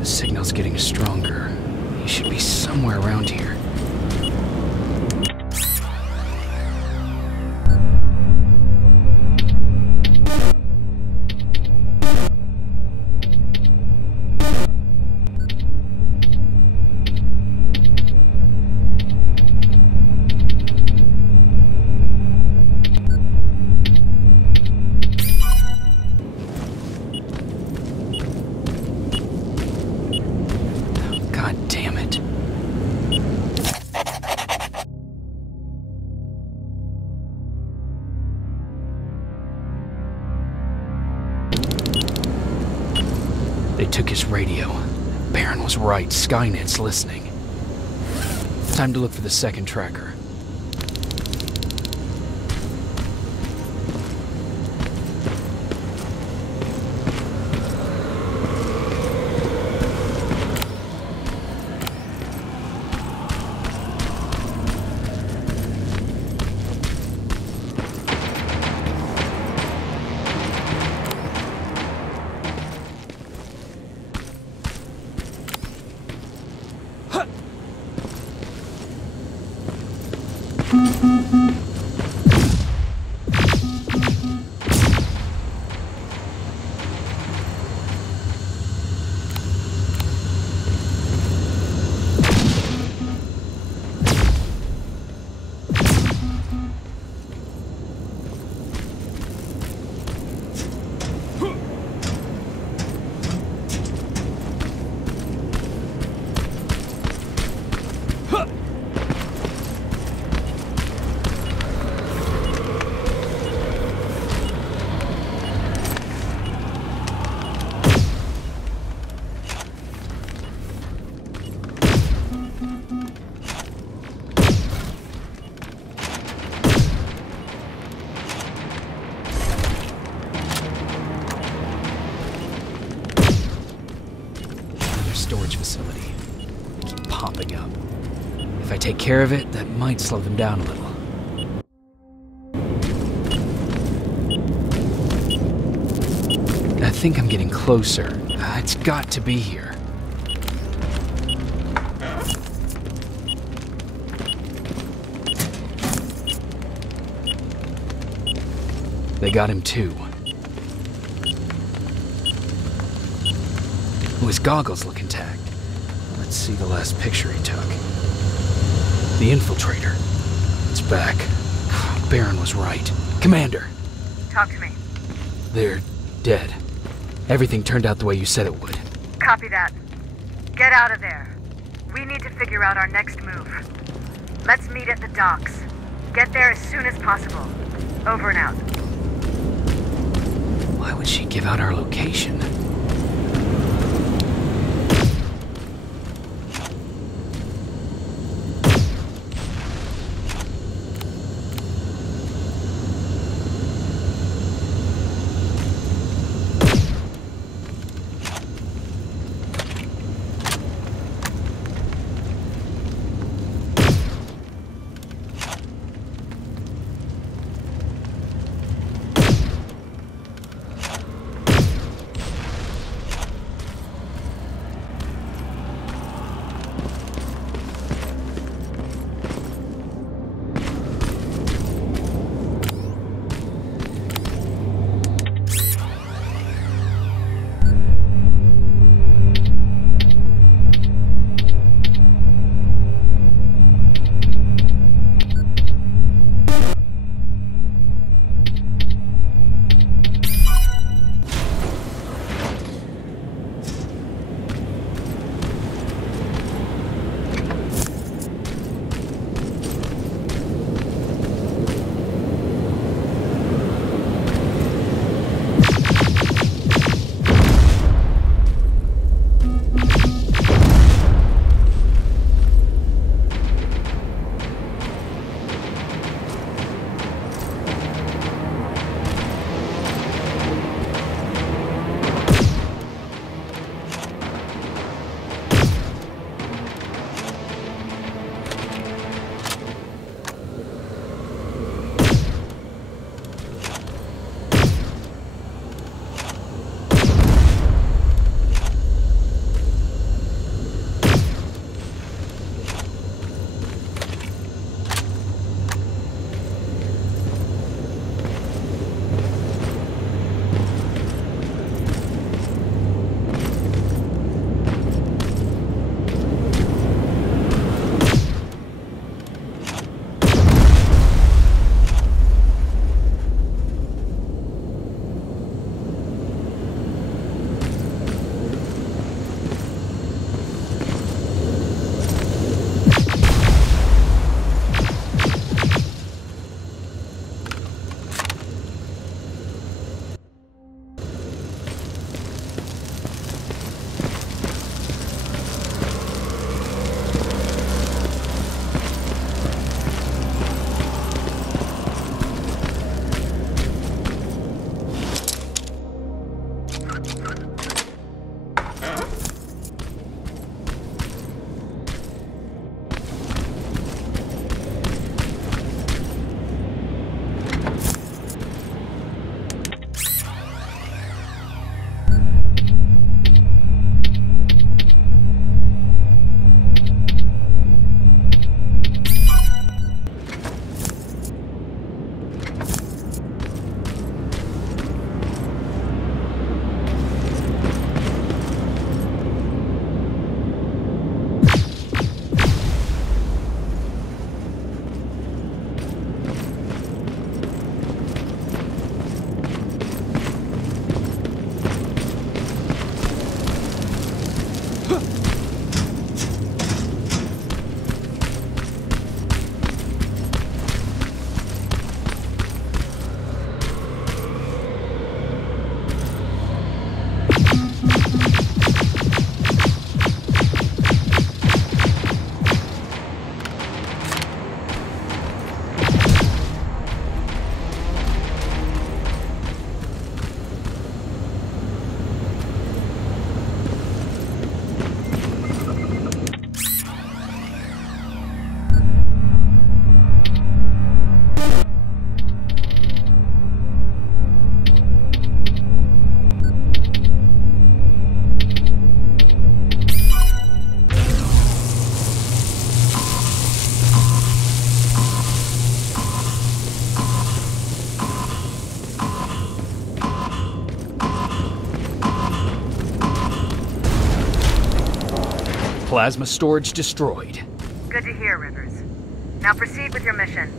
The signal's getting stronger. He should be somewhere around here. They took his radio. Baron was right. Skynet's listening. Time to look for the second tracker. Storage facility. Keep popping up. If I take care of it, that might slow them down a little. I think I'm getting closer. It's got to be here. They got him too. His goggles look intact. Let's see the last picture he took. The Infiltrator. It's back. Baron was right. Commander! Talk to me. They're dead. Everything turned out the way you said it would. Copy that. Get out of there. We need to figure out our next move. Let's meet at the docks. Get there as soon as possible. Over and out. Why would she give out our location? Plasma storage destroyed. Good to hear, Rivers. Now proceed with your mission.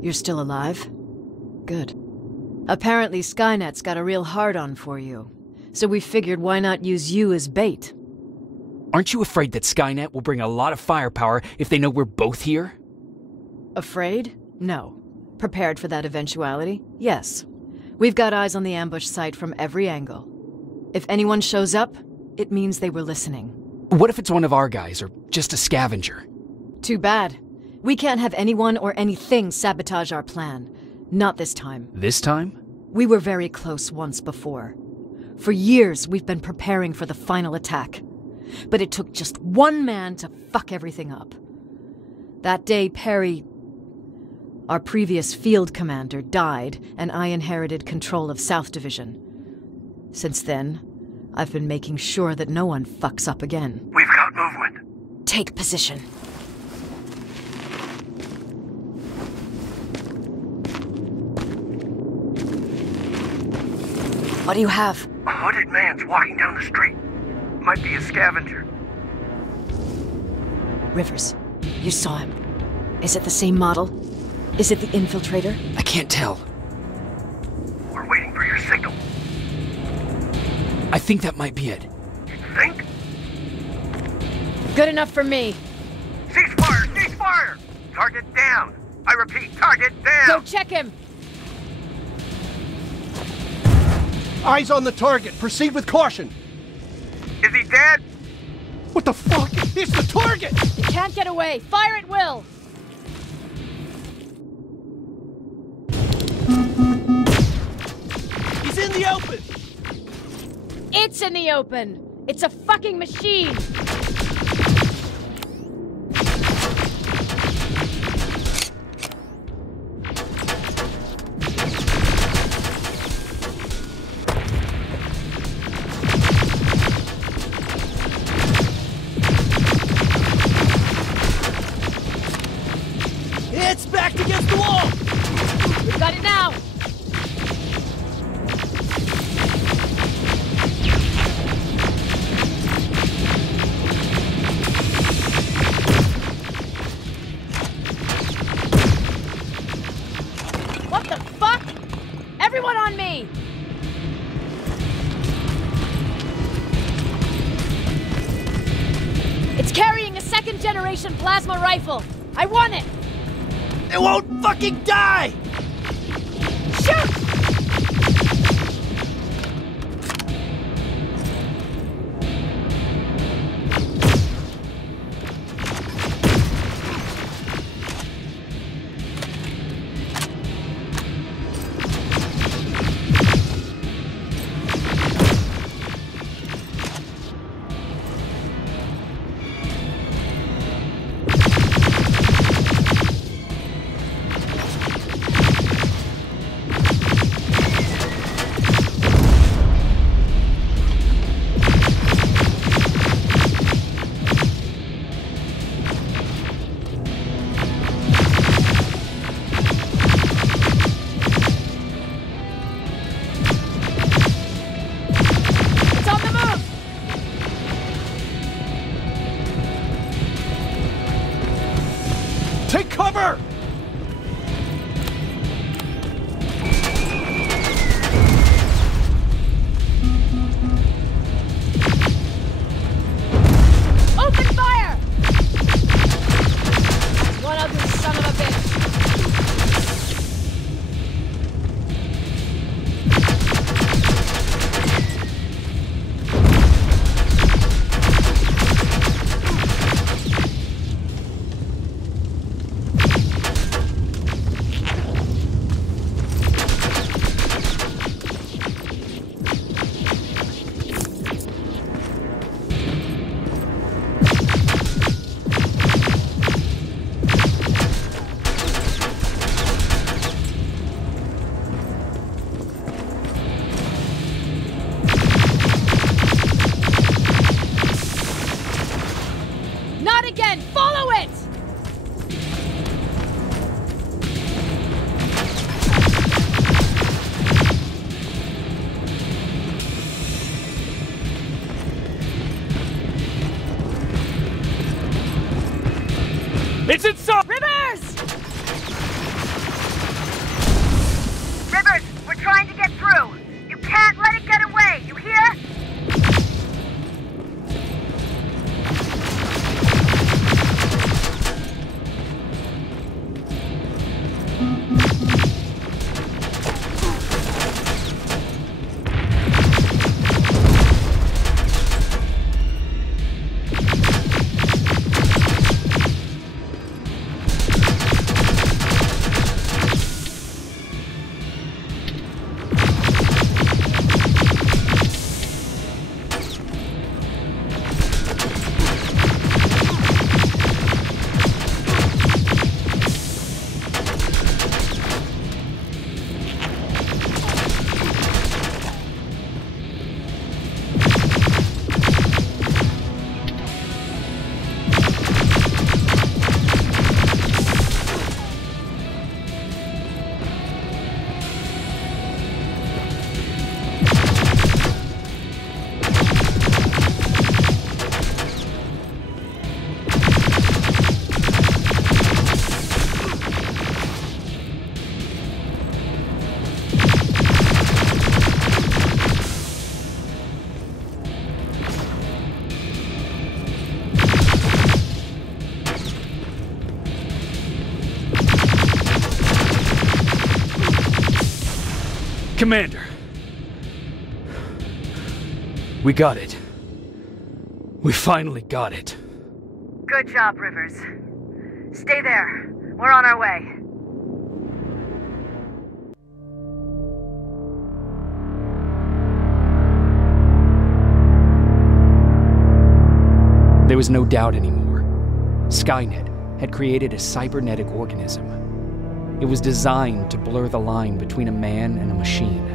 You're still alive? Good. Apparently Skynet's got a real hard-on for you. So we figured why not use you as bait? Aren't you afraid that Skynet will bring a lot of firepower if they know we're both here? Afraid? No. Prepared for that eventuality? Yes. We've got eyes on the ambush site from every angle. If anyone shows up, it means they were listening. What if it's one of our guys, or just a scavenger? Too bad. We can't have anyone or anything sabotage our plan. Not this time. This time? We were very close once before. For years, we've been preparing for the final attack. But it took just one man to fuck everything up. That day, Perry, our previous field commander, died, and I inherited control of South Division. Since then, I've been making sure that no one fucks up again. We've got movement. Take position. What do you have? A hooded man's walking down the street. Might be a scavenger. Rivers, you saw him. Is it the same model? Is it the Infiltrator? I can't tell. We're waiting for your signal. I think that might be it. You think? Good enough for me. Cease fire! Cease fire! Target down! I repeat, target down! Go check him! Eyes on the target. Proceed with caution. Is he dead? What the fuck? It's the target! You can't get away. Fire at will! He's in the open! It's in the open! It's a fucking machine! Everyone on me! It's carrying a second-generation plasma rifle. I want it! It won't fucking die! Shoot! Take cover! Open fire! One ugly son of a bitch. Not again! Follow it! It's inside! Rivers! Rivers, we're trying to get through. You can't let it get away, you hear? Commander! We got it. We finally got it. Good job, Rivers. Stay there. We're on our way. There was no doubt anymore. Skynet had created a cybernetic organism. It was designed to blur the line between a man and a machine.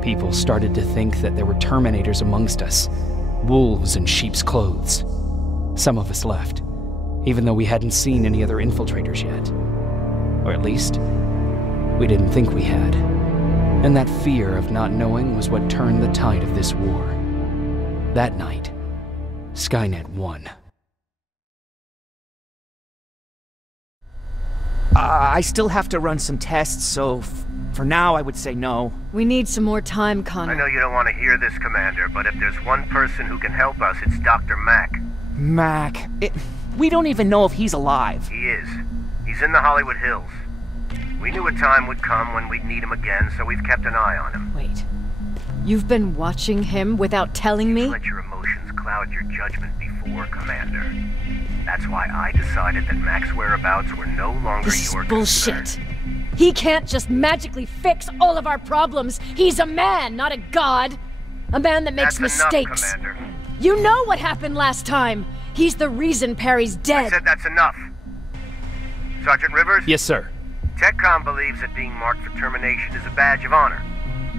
People started to think that there were Terminators amongst us, wolves in sheep's clothes. Some of us left, even though we hadn't seen any other infiltrators yet. Or at least, we didn't think we had. And that fear of not knowing was what turned the tide of this war. That night, Skynet won. I still have to run some tests, so for now I would say no. We need some more time, Connor. I know you don't want to hear this, Commander, but if there's one person who can help us, it's Dr. Mack. Mac. We don't even know if he's alive. He is. He's in the Hollywood Hills. We knew a time would come when we'd need him again, so we've kept an eye on him. Wait. You've been watching him without telling me? Let your emotions cloud your judgment before, Commander. That's why I decided that Mack's whereabouts were no longer This your is bullshit. concern. He can't just magically fix all of our problems. He's a man, not a god. A man that makes That's mistakes. enough, Commander. You know what happened last time. He's the reason Perry's I dead. said that's enough. Sergeant Rivers? Yes, sir. TechCom believes that being marked for termination is a badge of honor.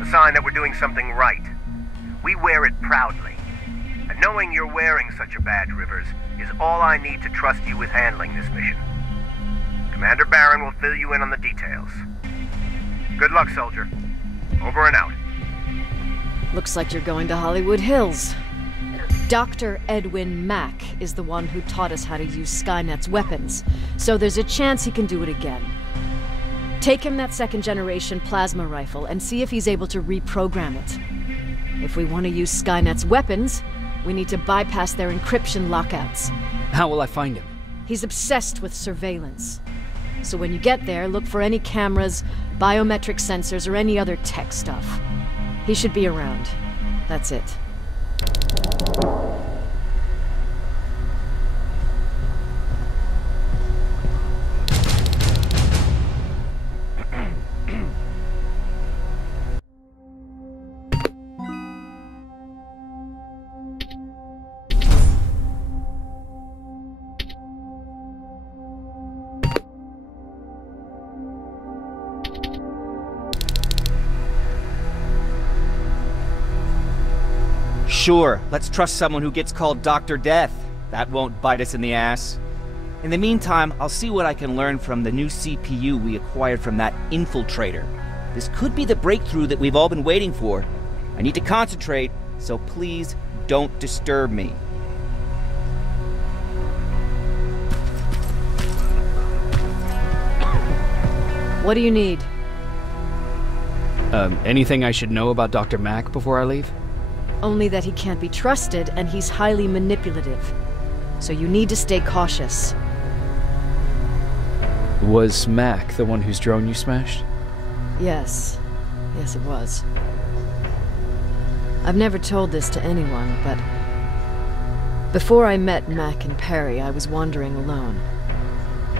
A sign that we're doing something right. We wear it proudly. And knowing you're wearing such a badge, Rivers, is all I need to trust you with handling this mission. Commander Barron will fill you in on the details. Good luck, soldier. Over and out. Looks like you're going to Hollywood Hills. Dr. Edwin Mack is the one who taught us how to use Skynet's weapons, so there's a chance he can do it again. Take him that second-generation plasma rifle and see if he's able to reprogram it. If we want to use Skynet's weapons, we need to bypass their encryption lockouts. How will I find him? He's obsessed with surveillance. So when you get there, look for any cameras, biometric sensors, or any other tech stuff. He should be around. That's it. Sure, let's trust someone who gets called Dr. Death. That won't bite us in the ass. In the meantime, I'll see what I can learn from the new CPU we acquired from that Infiltrator. This could be the breakthrough that we've all been waiting for. I need to concentrate, so please don't disturb me. What do you need? Anything I should know about Dr. Mack before I leave? Only that he can't be trusted and he's highly manipulative. So you need to stay cautious. Was Mack the one whose drone you smashed? Yes. Yes, it was. I've never told this to anyone, but before I met Mack and Perry, I was wandering alone.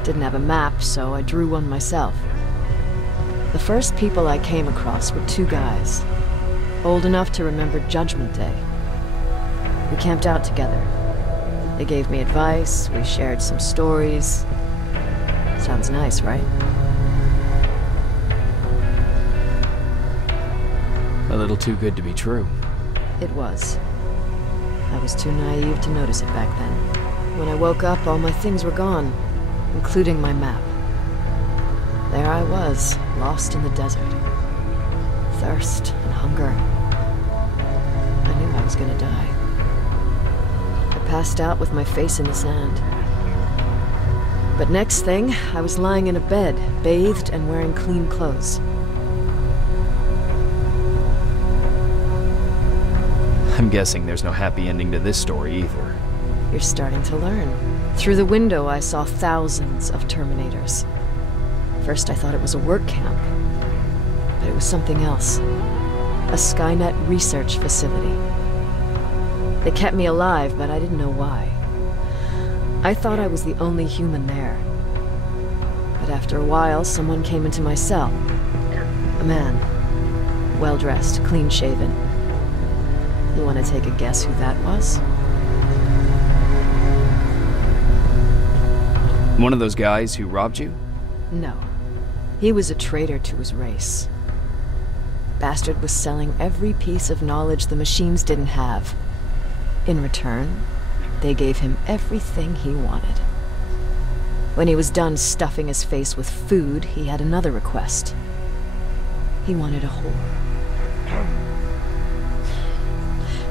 Didn't have a map, so I drew one myself. The first people I came across were two guys, old enough to remember Judgment Day. We camped out together. They gave me advice, we shared some stories. Sounds nice, right? A little too good to be true. It was. I was too naive to notice it back then. When I woke up, all my things were gone, including my map. There I was, lost in the desert. Thirst and hunger. I knew I was gonna die. I passed out with my face in the sand. But next thing, I was lying in a bed, bathed and wearing clean clothes. I'm guessing there's no happy ending to this story either. You're starting to learn. Through the window, I saw thousands of Terminators. First, I thought it was a work camp. But it was something else. A Skynet research facility. They kept me alive, but I didn't know why. I thought I was the only human there. But after a while, someone came into my cell. A man. Well-dressed, clean-shaven. You want to take a guess who that was? One of those guys who robbed you? No. He was a traitor to his race. Bastard was selling every piece of knowledge the machines didn't have. In return, they gave him everything he wanted. When he was done stuffing his face with food, he had another request. He wanted a whore.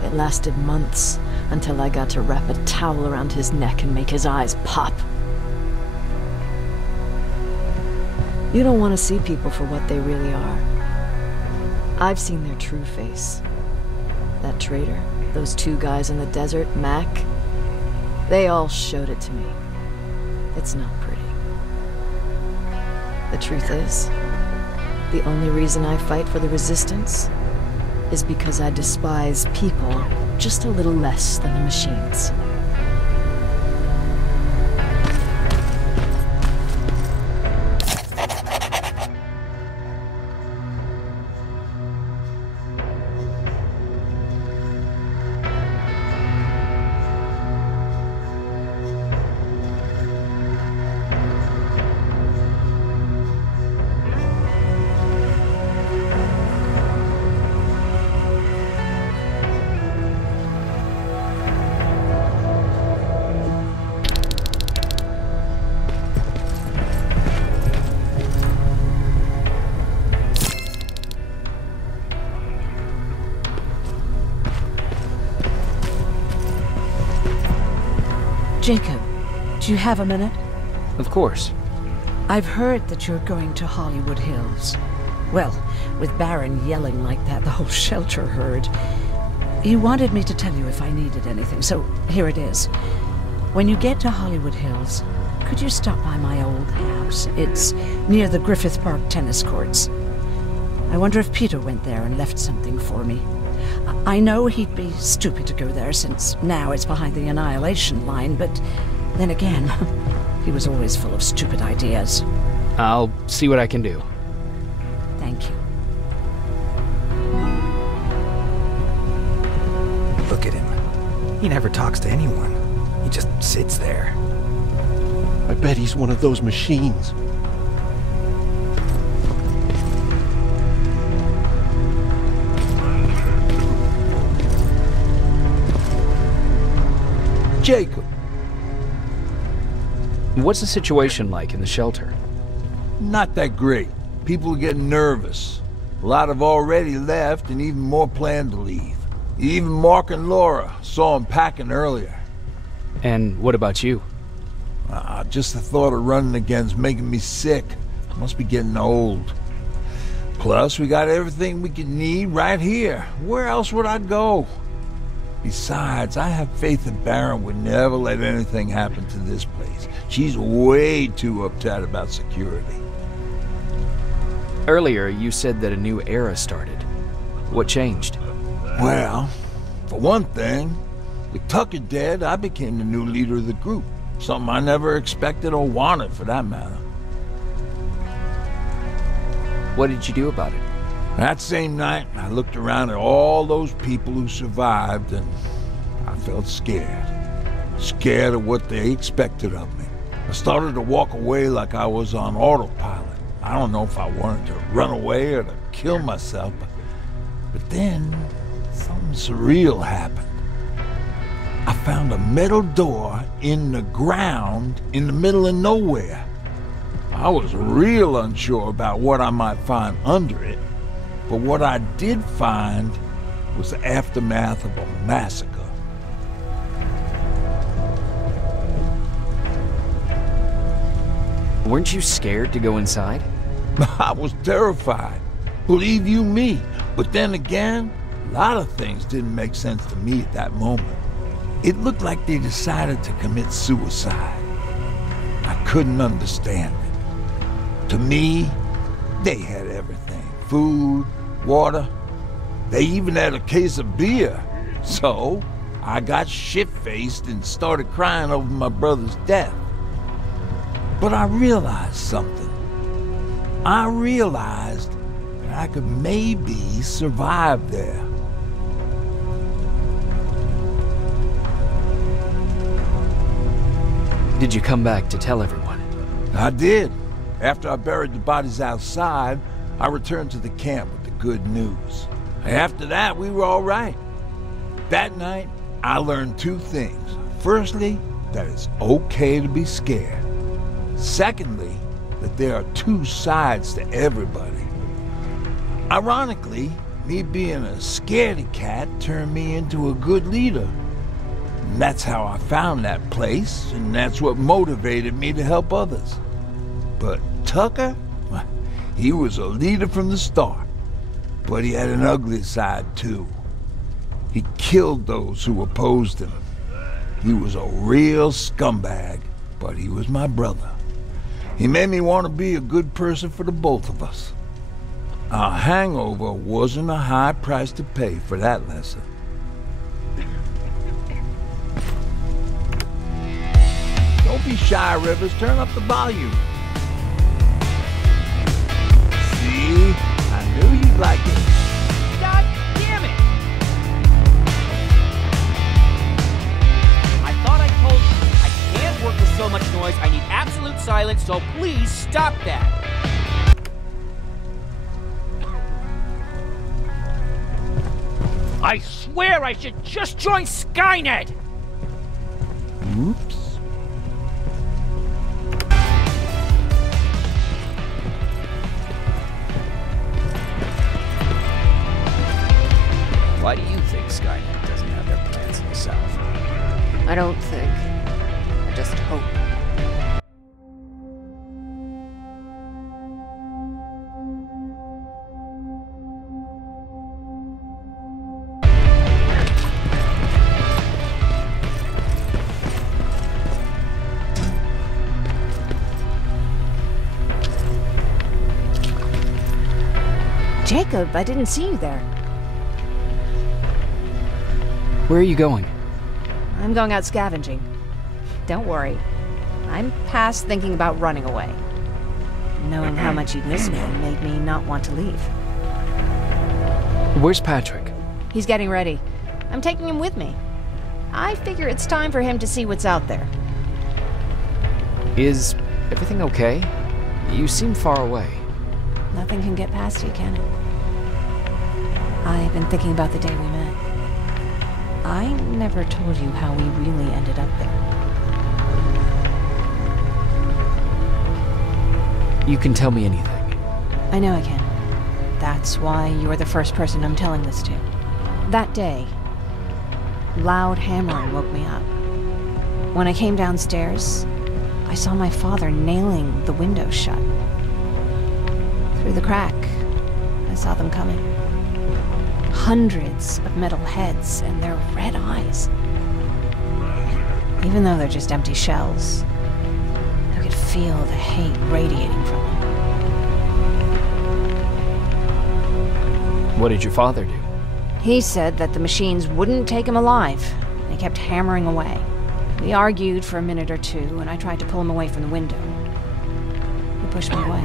It lasted months, until I got to wrap a towel around his neck and make his eyes pop. You don't want to see people for what they really are. I've seen their true face. That traitor, those two guys in the desert, Mac, they all showed it to me. It's not pretty. The truth is, the only reason I fight for the Resistance is because I despise people just a little less than the machines. Jacob, do you have a minute? Of course. I've heard that you're going to Hollywood Hills. Well, with Baron yelling like that, the whole shelter heard. He wanted me to tell you if I needed anything, so here it is. When you get to Hollywood Hills, could you stop by my old house? It's near the Griffith Park tennis courts. I wonder if Peter went there and left something for me. I know he'd be stupid to go there, since now it's behind the Annihilation line, but then again, he was always full of stupid ideas. I'll see what I can do. Thank you. Look at him. He never talks to anyone. He just sits there. I bet he's one of those machines. Jacob. What's the situation like in the shelter? Not that great. People are getting nervous. A lot have already left, and even more plan to leave. Even Mark and Laura saw him packing earlier. And what about you? Just the thought of running again's making me sick. Must be getting old. Plus, we got everything we could need right here. Where else would I go? Besides, I have faith that Baron would never let anything happen to this place. She's way too uptight about security. Earlier, you said that a new era started. What changed? Well, for one thing, with Tucker dead, I became the new leader of the group. Something I never expected or wanted, for that matter. What did you do about it? That same night, I looked around at all those people who survived, and I felt scared. Scared of what they expected of me. I started to walk away like I was on autopilot. I don't know if I wanted to run away or to kill myself, but then something surreal happened. I found a metal door in the ground in the middle of nowhere. I was real unsure about what I might find under it. But what I did find was the aftermath of a massacre. Weren't you scared to go inside? I was terrified. Believe you me. But then again, a lot of things didn't make sense to me at that moment. It looked like they decided to commit suicide. I couldn't understand it. To me, they had everything. Food, water. They even had a case of beer. So, I got shit-faced and started crying over my brother's death. But I realized something. I realized that I could maybe survive there. Did you come back to tell everyone? I did. After I buried the bodies outside, I returned to the camp with the good news. After that, we were all right. That night, I learned two things. Firstly, that it's okay to be scared. Secondly, that there are two sides to everybody. Ironically, me being a scaredy cat turned me into a good leader. And that's how I found that place, and that's what motivated me to help others. But Tucker? He was a leader from the start, but he had an ugly side too. He killed those who opposed him. He was a real scumbag, but he was my brother. He made me want to be a good person for the both of us. Our hangover wasn't a high price to pay for that lesson. Don't be shy, Rivers. Turn up the volume. See? I knew you'd like it. God damn it! I thought I told you, I can't work with so much noise. I need absolute silence, so please stop that. I swear I should just join Skynet! Oops. Why do you think Skynet doesn't have their plans in the South? I don't think. I just hope. Jacob, I didn't see you there. Where are you going? I'm going out scavenging. Don't worry. I'm past thinking about running away. Knowing how much you'd miss me made me not want to leave. Where's Patrick? He's getting ready. I'm taking him with me. I figure it's time for him to see what's out there. Is everything okay? You seem far away. Nothing can get past you, can it? I've been thinking about the day we met. I never told you how we really ended up there. You can tell me anything. I know I can. That's why you're the first person I'm telling this to. That day, loud hammering woke me up. When I came downstairs, I saw my father nailing the window shut. Through the crack, I saw them coming. Hundreds of metal heads and their red eyes. Even though they're just empty shells, I could feel the hate radiating from them. What did your father do? He said that the machines wouldn't take him alive. They kept hammering away. We argued for a minute or two, and I tried to pull him away from the window. He pushed me away.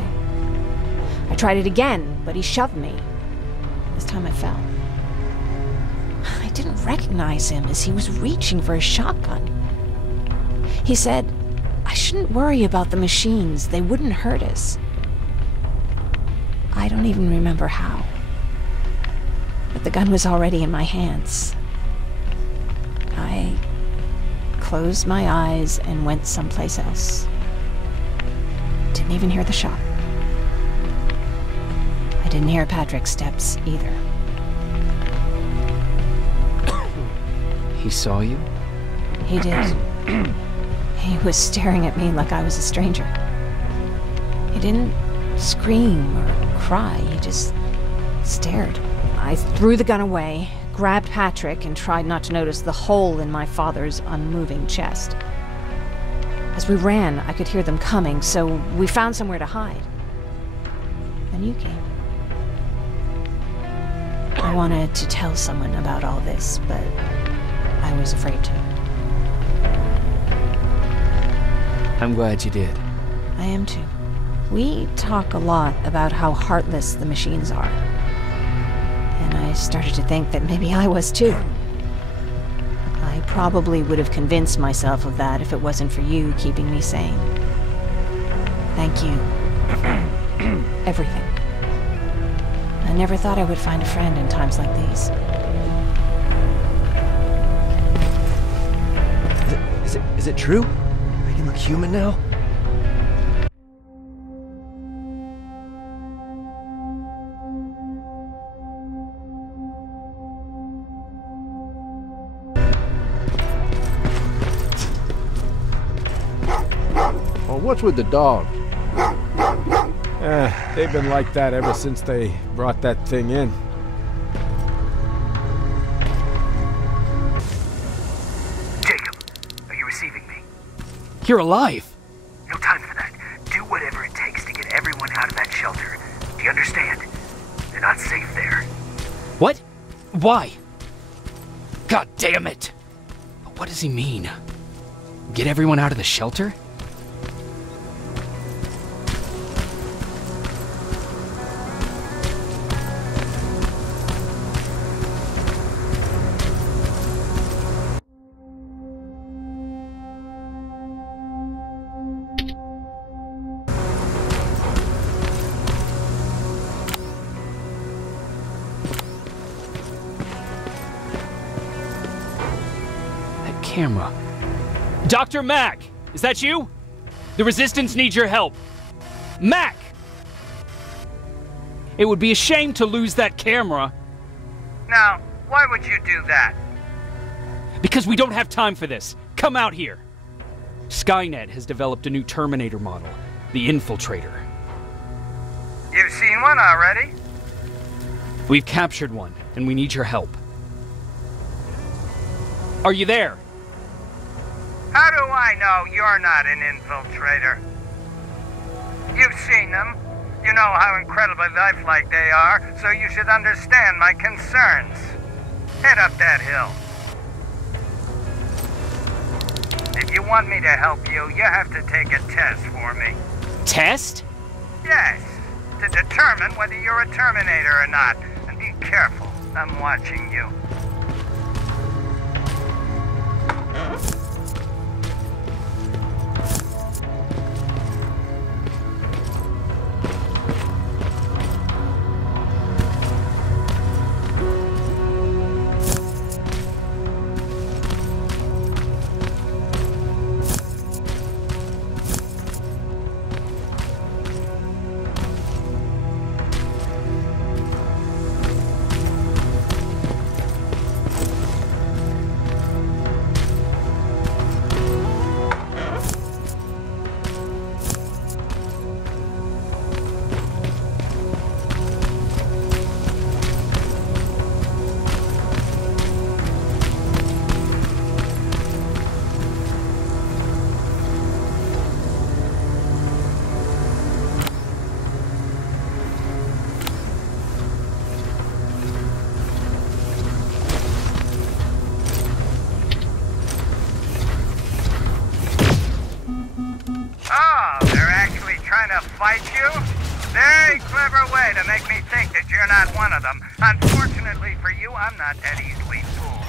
I tried it again, but he shoved me. This time I fell. I didn't recognize him as he was reaching for his shotgun. He said, I shouldn't worry about the machines. They wouldn't hurt us. I don't even remember how. But the gun was already in my hands. I closed my eyes and went someplace else. Didn't even hear the shot. I didn't hear Patrick's steps either. He saw you? He did. He was staring at me like I was a stranger. He didn't scream or cry, he just stared. I threw the gun away, grabbed Patrick, and tried not to notice the hole in my father's unmoving chest. As we ran, I could hear them coming, so we found somewhere to hide. Then you came. I wanted to tell someone about all this, but I was afraid to. I'm glad you did. I am too. We talk a lot about how heartless the machines are. And I started to think that maybe I was too. I probably would have convinced myself of that if it wasn't for you keeping me sane. Thank you for everything. I never thought I would find a friend in times like these. Is it true? I can look human now? Oh, what's with the dog? They've been like that ever since they brought that thing in. Jacob, are you receiving me? You're alive! No time for that. Do whatever it takes to get everyone out of that shelter. Do you understand? They're not safe there. What? Why? God damn it! What does he mean? Get everyone out of the shelter? Camera. Dr. Mack! Is that you? The Resistance needs your help. Mack! It would be a shame to lose that camera. Now, why would you do that? Because we don't have time for this. Come out here. Skynet has developed a new Terminator model, the Infiltrator. You've seen one already? We've captured one, and we need your help. Are you there? How do I know you're not an infiltrator? You've seen them. You know how incredibly lifelike they are, so you should understand my concerns. Head up that hill. If you want me to help you, you have to take a test for me. Test? Yes, to determine whether you're a Terminator or not. And be careful, I'm watching you. Fight you? Very clever way to make me think that you're not one of them. Unfortunately for you, I'm not that easily fooled.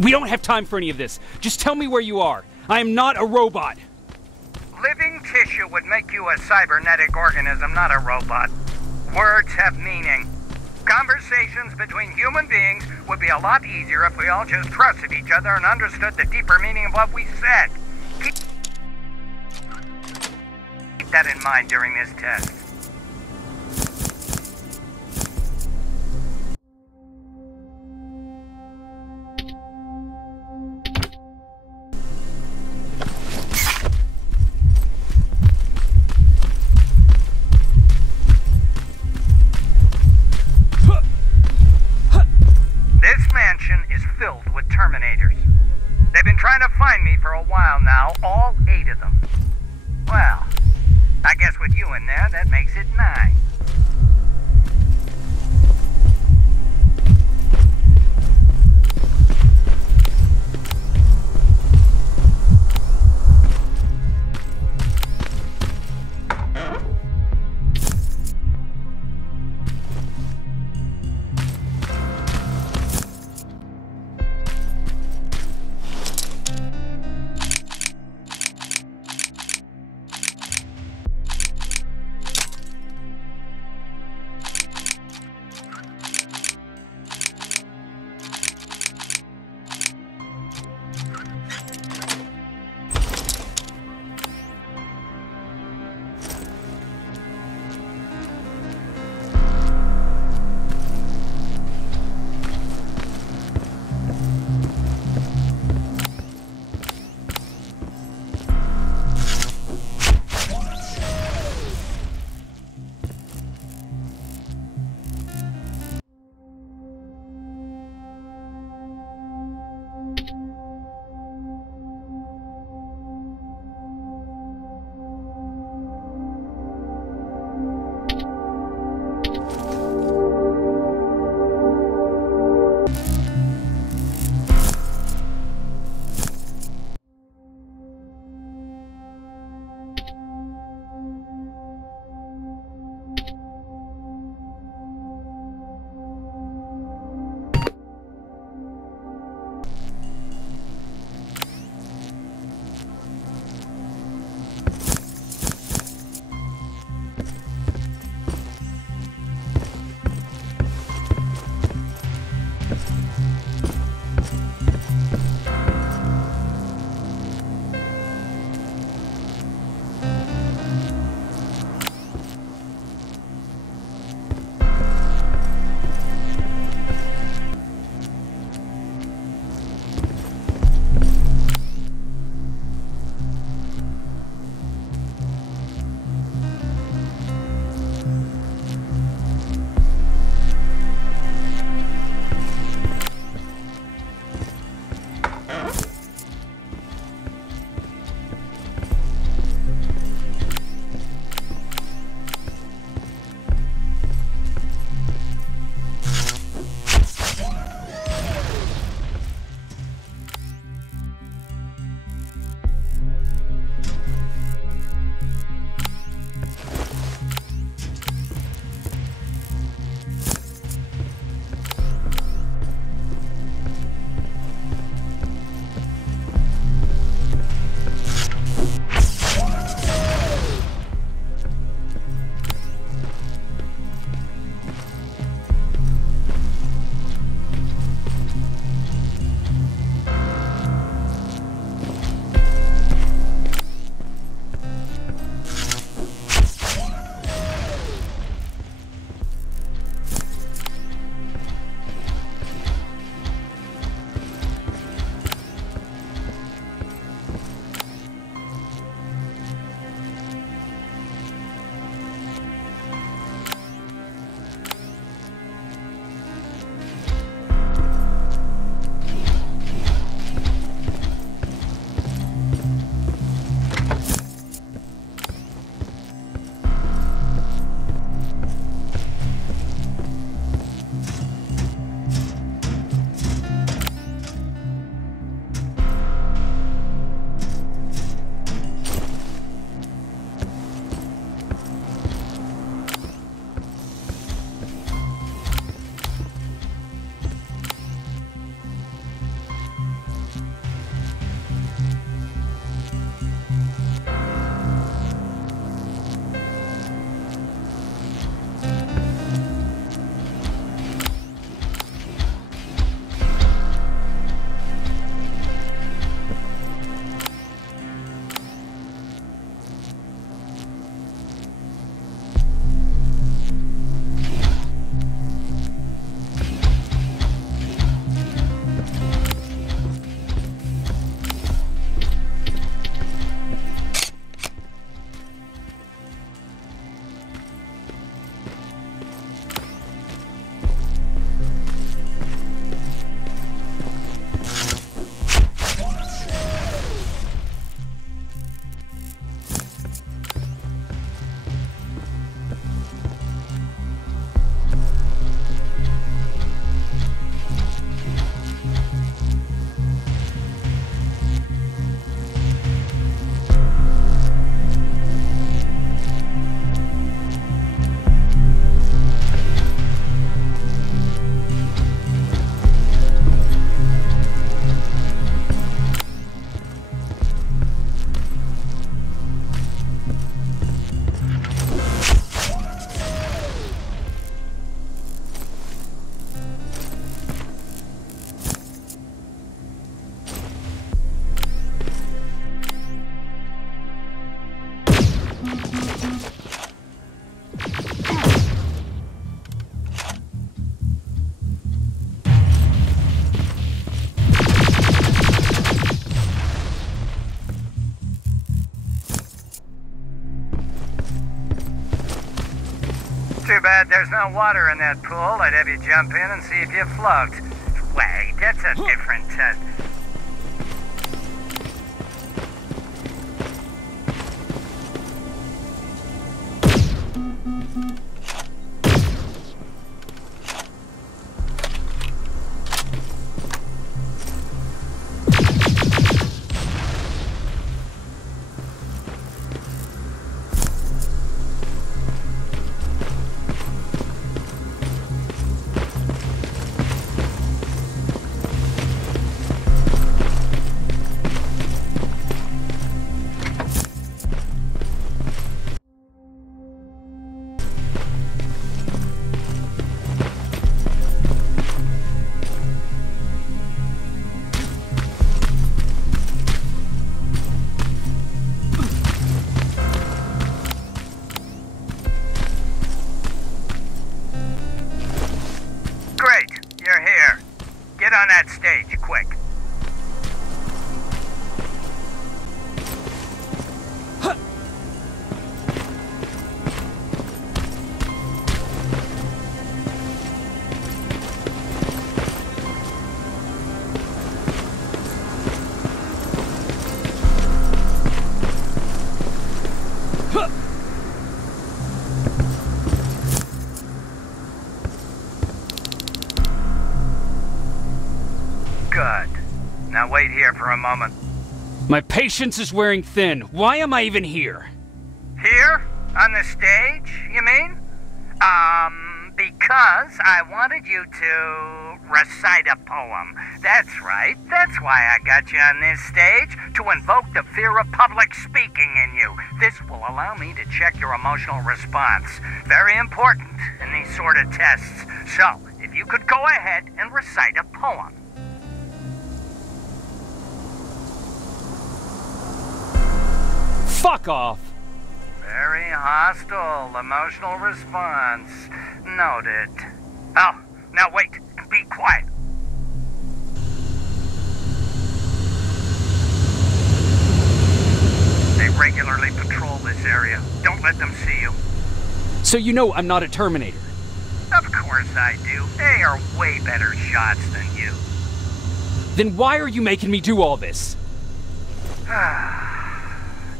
We don't have time for any of this. Just tell me where you are. I am not a robot. Living tissue would make you a cybernetic organism, not a robot. Words have meaning. Conversations between human beings would be a lot easier if we all just trusted each other and understood the deeper meaning of what we said. Keep that in mind during this test. This mansion is filled with Terminators. They've been trying to find me for a while now, all 8 of them. Well, I guess with you in there, that makes it 9. bad there's no water in that pool. I'd have you jump in and see if you float. Wait, that's a different test. On that stage, quick. Good. Now wait here for a moment. My patience is wearing thin. Why am I even here? Here? On the stage, you mean? Because I wanted you to recite a poem. That's right. That's why I got you on this stage, to invoke the fear of public speaking in you. This will allow me to check your emotional response. Very important in these sort of tests. So, if you could go ahead and recite a poem. Fuck off! Very hostile emotional response. Noted. Oh, now wait. Be quiet. They regularly patrol this area. Don't let them see you. So you know I'm not a Terminator? Of course I do. They are way better shots than you. Then why are you making me do all this?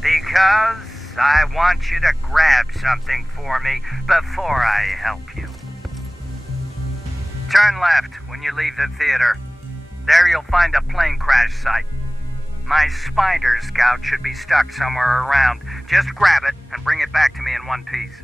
Because I want you to grab something for me before I help you. Turn left when you leave the theater. There you'll find a plane crash site. My spider scout should be stuck somewhere around. Just grab it and bring it back to me in one piece.